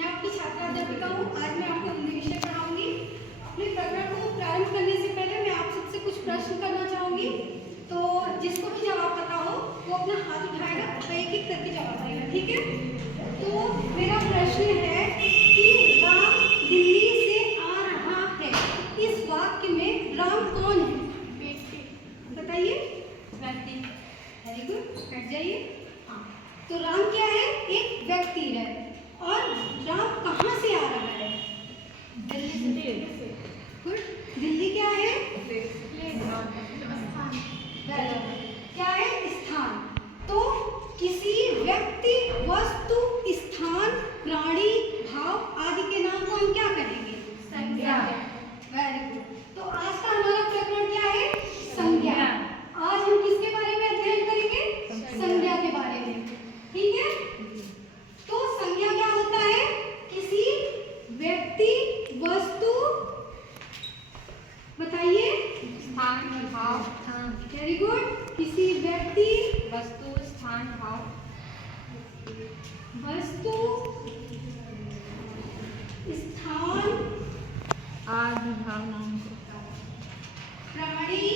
मैं आपकी छात्रा अध्यापिका हूँ। आज मैं आपको हिंदी विषय पढ़ाऊंगी। अपने प्रकरण को प्रारंभ करने से पहले मैं आप सबसे कुछ प्रश्न करना चाहूंगी। तो जिसको भी जवाब पता हो वो अपना हाथ उठाएगा और एक एक करके जवाब देगा, ठीक है। तो मेरा प्रश्न है कि राम दिल्ली से आ रहा है, इस वाक्य में राम कौन है? बताइए। व्यक्ति। वेरी गुड, बैठ जाइए। हाँ, तो राम क्या है? एक व्यक्ति है। और राम कहाँ से आ रहा है? दिल्ली से। गुड। दिल्ली क्या है? स्थान। क्या है? स्थान। तो किसी व्यक्ति, वस्तु, स्थान, प्राणी, भाव आदि के नाम को हम क्या करेंगे? संज्ञा। Very good. तो आज का हमारा प्रकरण क्या है? संज्ञा। आज हम किसके बारे में अध्ययन करेंगे? संज्ञा के बारे में, ठीक है। तो संज्ञा क्या होता है? किसी व्यक्ति, वस्तु, बताइए, स्थान, भाव। Very good. किसी व्यक्ति, वस्तु, स्थान, भाव। वस्तु, स्थान आदि भावनाओं को। प्राणी,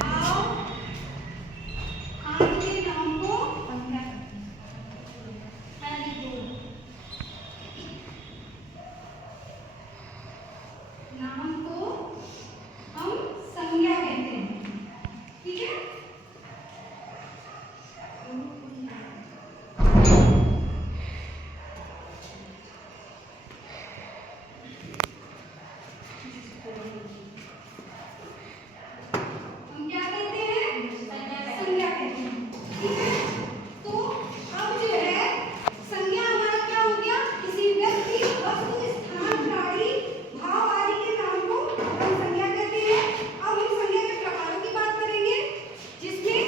भाव आदि के नाम को संज्ञा कहते हैं। Very good. नाम को हम संज्ञा कहते हैं, ठीक है। हम क्या कहते हैं? संज्ञा कहते हैं, ठीक है। तो अब जो है संज्ञा हमारा क्या हो गया? किसी व्यक्ति, वस्तु, स्थान, प्राणी, भाव आदि के नाम को हम संज्ञा कहते हैं। अब हम संज्ञा के प्रकारों की बात करेंगे, जिसमें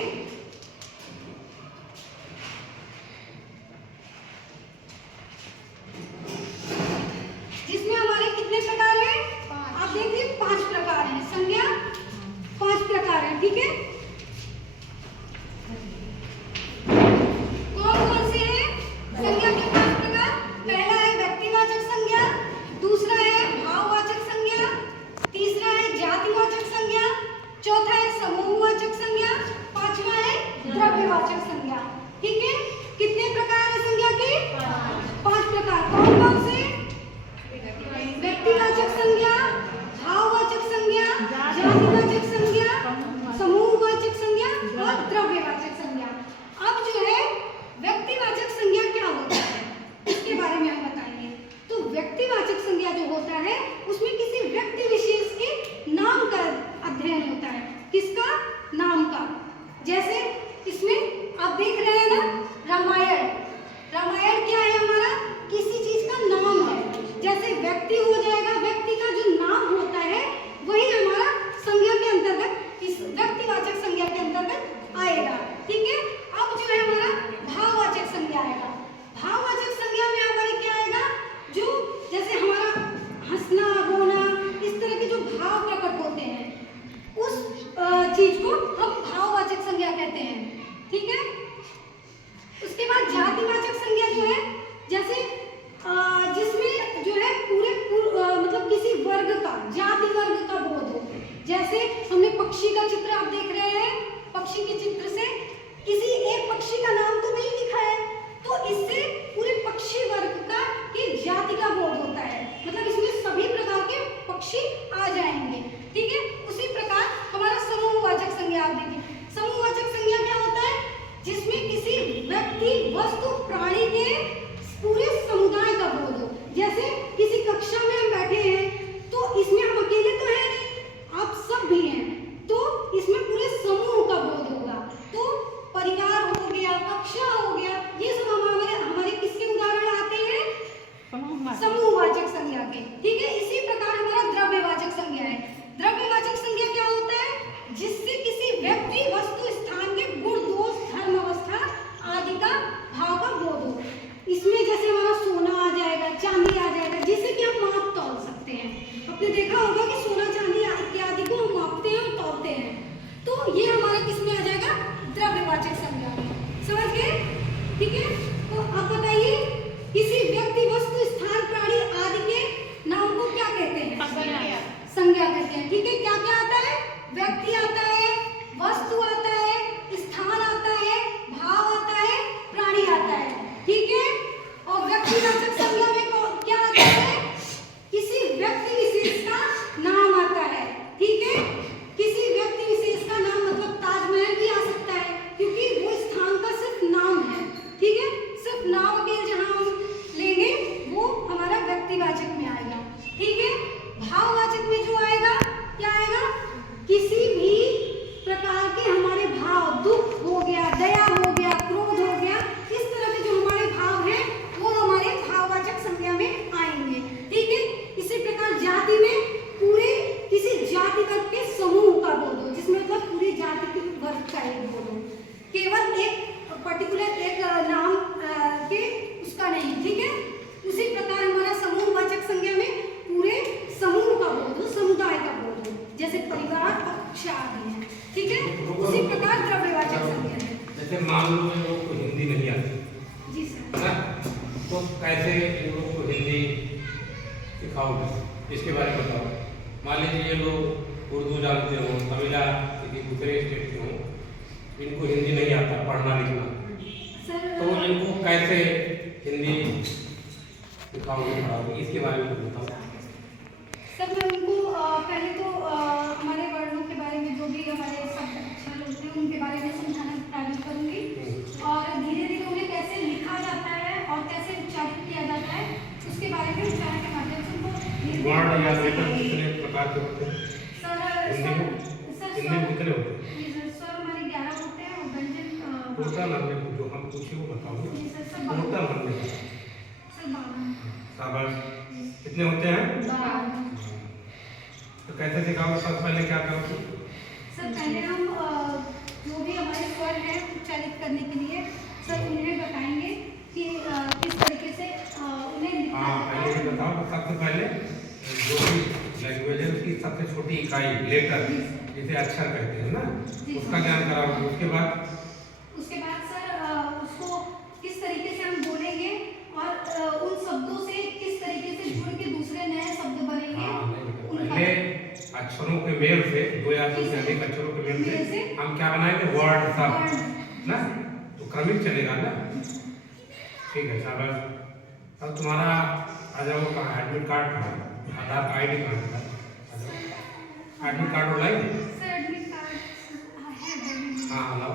हमारे कितने प्रकार हैं? आप देखिए 5 प्रकार हैं। संज्ञा 5 प्रकार हैं, ठीक है। कौन कौन से हैं संज्ञा के 5 प्रकार? पहला है व्यक्तिवाचक संज्ञा, दूसरा है भाववाचक संज्ञा, तीसरा है जातिवाचक संज्ञा, चौथा है समूहवाचक संज्ञा, पांचवा है द्रव्यवाचक संज्ञा, ठीक है। कितने प्रकार है संज्ञा के? 5 प्रकार। कौन कौन से? व्यक्तिवाचक संज्ञा, भाववाचक संज्ञा, जातिवाचक संज्ञा, समूहवाचक संज्ञा और द्रव्यवाचक संज्ञा। अब जो है व्यक्तिवाचक संज्ञा क्या होता है इसके बारे में हम बताएंगे। तो व्यक्तिवाचक संज्ञा जो होता है उसमें किसी व्यक्ति विशेष के नाम का अध्ययन होता है। किसका? नाम का। जैसे इसमें आप देख रहे हैं ना, रामायण। रामायण क्या है? हमारा किसी चीज का नाम है। जैसे व्यक्ति हो जाएगा, व्यक्ति का जो नाम होता है वही हमारा संज्ञा के अंतर्गत, इस व्यक्तिवाचक संज्ञा के अंतर्गत आएगा, ठीक है। अब जो है हमारा भाववाचक संज्ञा आएगा। भाववाचक संज्ञा में हमारे क्या आएगा? जो जैसे हमारा हंसना, रोना, इस तरह के जो भाव प्रकट होते हैं उस चीज को हम भाववाचक संज्ञा कहते हैं, ठीक है। उसके बाद जातिवाचक संज्ञा जो है, जैसे जिसमें जो है पूरे मतलब किसी वर्ग का, जाति वर्ग का बोध हो। जैसे हमने पक्षी का चित्र आप देख रहे हैं, पक्षी के चित्र से किसी एक पक्षी का नाम तो नहीं लिखा है, तो इससे पूरे पक्षी वर्ग का की जाति का बोध होता है। मतलब इसमें सभी प्रकार के पक्षी आ जाएंगे, ठीक है। उसी प्रकार हमारा समूहवाचक संज्ञा आप देखिए। समूहवाचक संज्ञा क्या होता है? जिसमें किसी व्यक्ति, वस्तु, प्राणी के पूरे समुदाय का बोध हो। जैसे किसी कक्षा में हम बैठे हैं तो इसमें हम अकेले तो हैं नहीं, आप सब भी हैं, तो इसमें पूरे समूह का बोध होगा। तो परिवार हो गया, कक्षा हो गया, ये सब हमारे किसके उदाहरण आते हैं? समूहवाचक संज्ञा के, ठीक है। इसी प्रकार हमारा द्रव्यवाचक संज्ञा है। द्रव्यवाचक संज्ञा क्या होता है? जिससे किसी व्यक्ति, वस्तु, स्थान के गुण, दोष, धर्म, अवस्था आदि का भाव का बोध हो। इसमें जैसे हमारा सोना आ जाएगा, चांदी आ जाएगा, जिसे कि हम माप तौल सकते हैं। आपने देखा होगा कि सोना, चांदी इत्यादि को हम मापते हैं और तौलते हैं। तो ये हमारा किसमें आ जाएगा? द्रव्यवाचक संज्ञा में। समझ गए? ठीक है, तो अब बताइए किसी व्यक्ति, वस्तु, स्थान, प्राणी आदि के नाम को क्या कहते हैं? संज्ञा कहते हैं। ठीक है, क्या क्या आता है? व्यक्ति आता है, वस्तु आता है, स्थान आता है, भाव आता है, प्राणी आता है। ठीक है, और व्यक्तिवाचक संज्ञा में क्या आता है? किसी व्यक्ति विशेष का नाम आता है। ठीक है, किसी व्यक्ति विशेष का नाम मतलब ताजमहल भी आ सकता है, क्योंकि वो स्थान का सिर्फ नाम है। ठीक है, सिर्फ नाम के जहाँ हम लेंगे वो हमारा व्यक्तिवाचक में आएगा। ठीक है, भाववाचक में जो आएगा क्या आएगा? किसी भी प्रकार के हमारे भाव, दुख हो गया, दया हो गया, क्रोध हो गया, इस तरह के जो हमारे भाव हैं वो हमारे भाववाचक संज्ञा में आएंगे। ठीक है, इसी प्रकार जाति में पूरे किसी जाति वर्ग के समूह का बोध हो, जिसमें मतलब पूरी जाति के वर्ग का एक बोध हो, केवल एक पर्टिकुलर एक नाम के उसका नहीं। ठीक है, उसी प्रकार हमारा समूहवाचक संज्ञा में पूरे समूह का बोध हो, समुदाय का बोध हो, जैसे परिवार और कक्षा आदि है। ठीक है, उसी प्रकार द्रव्यवाचक संज्ञा है। जैसे मान लो इन लोगों को हिंदी नहीं आती, जी सर, है ना? तो कैसे इन लोगों को हिंदी सिखाओगे, इसके बारे में बताओ। मान लीजिए ये लोग उर्दू जानते हो, तमिला किसी दूसरे स्टेट के हो, इनको हिंदी नहीं आता पढ़ना लिखना, तो इनको कैसे हिंदी सिखाओगे, पढ़ाओगे, इसके बारे में बताओ। सर मैं उनको पहले तो हमारे वर्णों के बारे में, जो भी हमारे शब्द अक्षर होते हैं उनके बारे में समझाना प्रारंभ करूंगी, और धीरे धीरे उन्हें कैसे लिखा जाता है और कैसे उच्चारित किया जाता है उसके बारे में उच्चारण के माध्यम से उनको वर्ड या लेटर कितने प्रकार के होते हैं? सर हिंदी में कितने होते हैं? जी सर, स्वर हमारे 11 होते हैं और व्यंजन टोटल हमने जो हम पूछे वो बताओ। जी सर, सब टोटल हमने सर 12 शाबाश, कितने होते हैं? 12। तो कैसे सिखाओगे? सबसे पहले क्या करोगे? सर पहले हम जो भी हमारे स्वर हैं उच्चारित करने के लिए सर उन्हें बताएंगे कि किस तरीके से उन्हें लिखा हाँ, जाता पहले है। ये बताओ कि सबसे पहले जो भी लैंग्वेज है उसकी सबसे छोटी इकाई लेटर, जिसे अक्षर कहते हैं ना, उसका ज्ञान कराओगे। उसके बाद सर उसको किस तरीके से हम बोलेंगे और उन शब्दों से किस तरीके से जुड़ के दूसरे नए शब्द बनेंगे। पहले अक्षरों के मेल से, दो या तीन से अधिक अक्षरों के मेल से हम क्या बनाएंगे? वर्ड, शब्द ना, तो क्रमिक चलेगा ना। ठीक है, शाबाश। अब तुम्हारा आ जाओ, कहाँ एडमिट कार्ड कहाँ है? आधार ID कहाँ है? एडमिट कार्ड लाइए। सर एडमिट कार्ड है। हाँ लाओ।